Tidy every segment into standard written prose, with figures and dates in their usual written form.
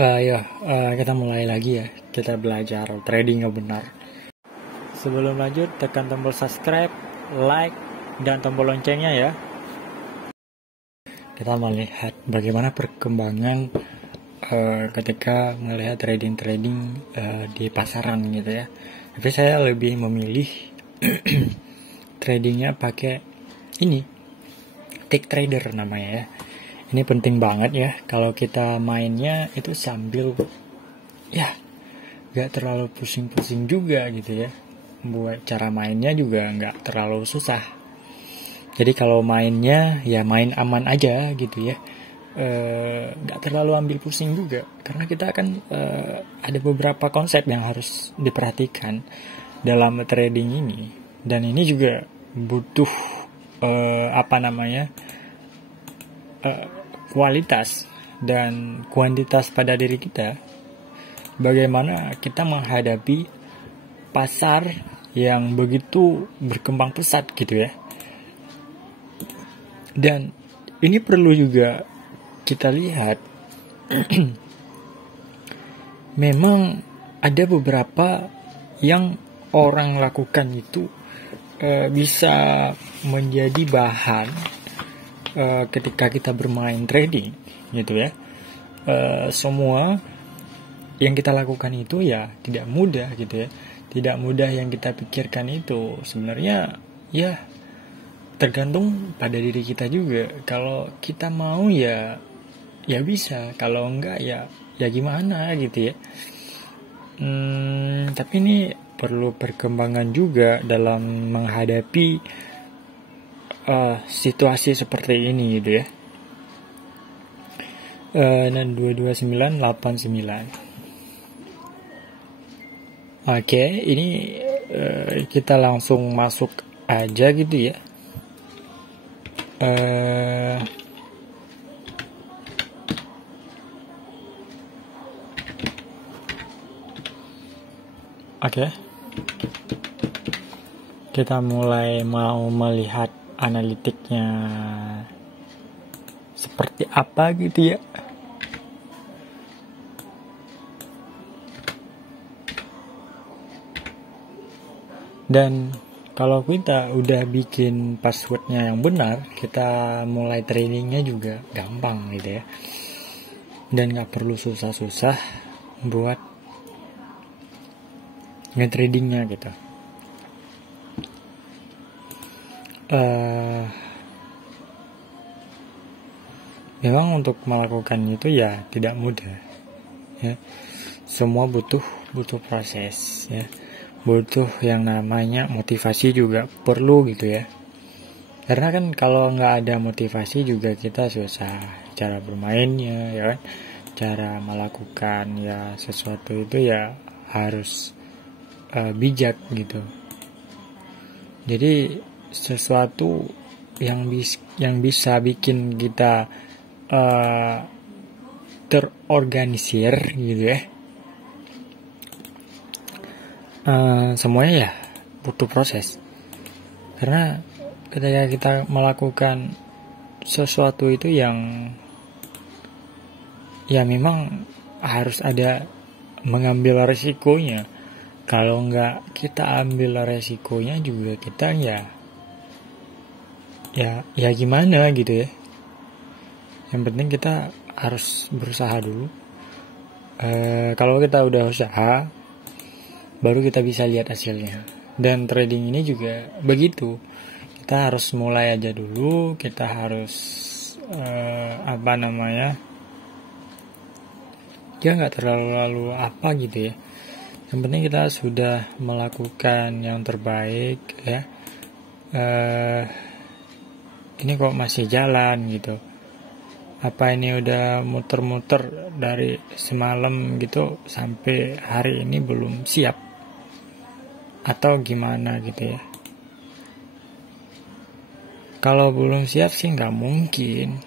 Kita mulai lagi ya. Kita belajar trading yang benar. Sebelum lanjut, tekan tombol subscribe, like, dan tombol loncengnya ya. Kita melihat bagaimana perkembangan ketika melihat trading di pasaran gitu ya. Tapi saya lebih memilih tradingnya pakai ini, tick trader namanya ya. Ini penting banget ya, kalau kita mainnya itu sambil ya gak terlalu pusing-pusing juga gitu ya. Buat cara mainnya juga gak terlalu susah. Jadi kalau mainnya ya main aman aja gitu ya, gak terlalu ambil pusing juga. Karena kita kan ada beberapa konsep yang harus diperhatikan dalam trading ini. Dan ini juga butuh kualitas dan kuantitas pada diri kita. Bagaimana kita menghadapi pasar yang begitu berkembang pesat gitu ya. Dan ini perlu juga kita lihat memang ada beberapa yang orang lakukan itu bisa menjadi bahan ketika kita bermain trading gitu ya. Semua yang kita lakukan itu ya tidak mudah gitu ya. Tidak mudah yang kita pikirkan itu. Sebenarnya ya tergantung pada diri kita juga. Kalau kita mau ya bisa. Kalau enggak ya gimana gitu ya. Tapi ini perlu perkembangan juga dalam menghadapi situasi seperti ini gitu ya. Dan 22989. Oke, ini kita langsung masuk aja gitu ya. Oke. Kita mulai mau melihat analitiknya seperti apa gitu ya. Dan kalau kita udah bikin passwordnya yang benar, kita mulai tradingnya juga gampang gitu ya. Dan gak perlu susah-susah buat nge-tradingnya gitu. Memang untuk melakukan itu ya tidak mudah ya. Semua butuh proses ya. Butuh yang namanya motivasi juga perlu gitu ya. Karena kan kalau nggak ada motivasi juga kita susah cara bermainnya ya kan. Cara melakukan ya sesuatu itu ya harus bijak gitu. Jadi sesuatu yang bisa bikin kita terorganisir gitu ya. Semuanya ya butuh proses. Karena ketika kita melakukan sesuatu itu yang ya memang harus ada mengambil resikonya. Kalau nggak kita ambil resikonya juga kita ya gimana gitu ya. Yang penting kita harus berusaha dulu. Kalau kita udah usaha baru kita bisa lihat hasilnya. Dan trading ini juga begitu. Kita harus mulai aja dulu. Kita harus ya nggak terlalu apa gitu ya. Yang penting kita sudah melakukan yang terbaik ya. Ini kok masih jalan gitu. Apa ini udah muter-muter dari semalam gitu sampai hari ini belum siap atau gimana gitu ya. Kalau belum siap sih nggak mungkin.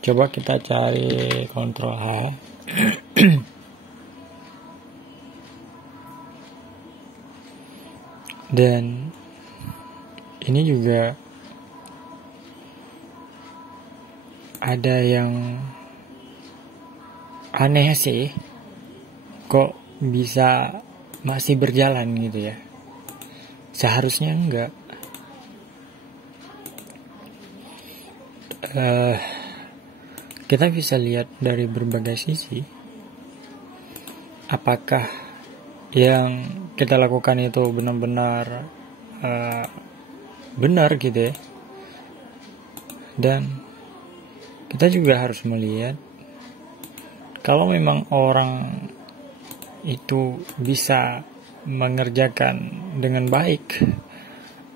Coba kita cari Ctrl H. Dan ini juga ada yang aneh sih, kok bisa masih berjalan gitu ya. Seharusnya enggak. Kita bisa lihat dari berbagai sisi. Apakah yang kita lakukan itu benar-benar benar gitu ya. Dan kita juga harus melihat kalau memang orang itu bisa mengerjakan dengan baik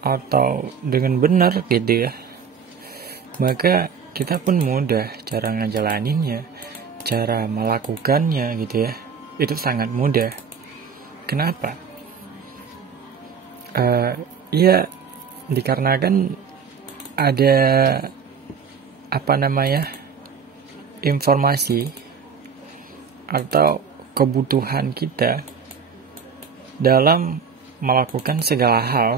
atau dengan benar gitu ya, maka kita pun mudah cara ngejalaninnya, cara melakukannya gitu ya. Itu sangat mudah. Kenapa? Ya dikarenakan ada informasi atau kebutuhan kita dalam melakukan segala hal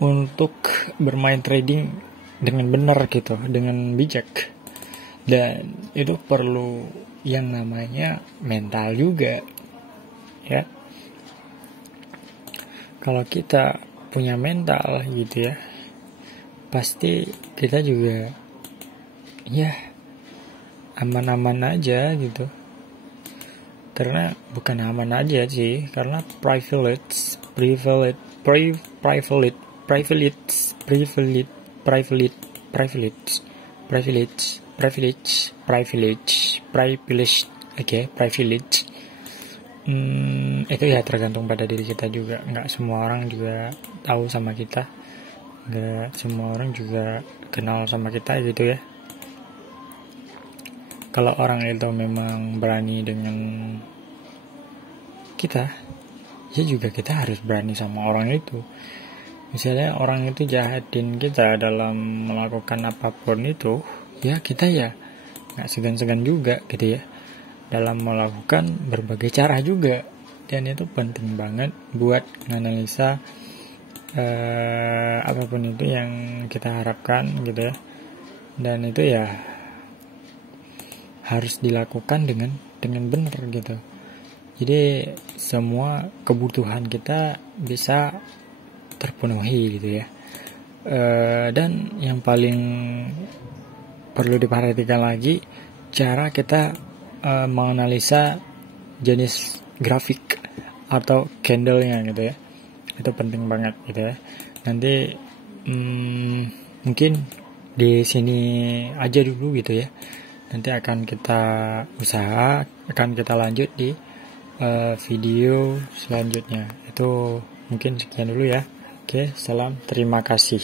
untuk bermain trading dengan benar gitu, dengan bijak. Dan itu perlu yang namanya mental juga ya. Kalau kita punya mental gitu ya, pasti kita juga ya aman-aman aja gitu. Karena bukan aman aja sih, karena privilege itu ya tergantung pada diri kita juga. Nggak semua orang juga tahu sama kita, nggak semua orang juga kenal sama kita gitu ya. Kalau orang itu memang berani dengan kita, ya juga kita harus berani sama orang itu. Misalnya orang itu jahatin kita dalam melakukan apapun itu, ya kita ya nggak segan-segan juga gitu ya, dalam melakukan berbagai cara juga. Dan itu penting banget buat menganalisa apapun itu yang kita harapkan gitu ya. Dan itu ya harus dilakukan dengan benar gitu. Jadi semua kebutuhan kita bisa terpenuhi gitu ya. Dan yang paling perlu diperhatikan lagi, cara kita menganalisa jenis grafik atau candle-nya gitu ya. Itu penting banget gitu ya. Nanti mungkin di sini aja dulu gitu ya. Nanti akan kita lanjut di video selanjutnya. Itu mungkin sekian dulu ya. Oke, salam, terima kasih.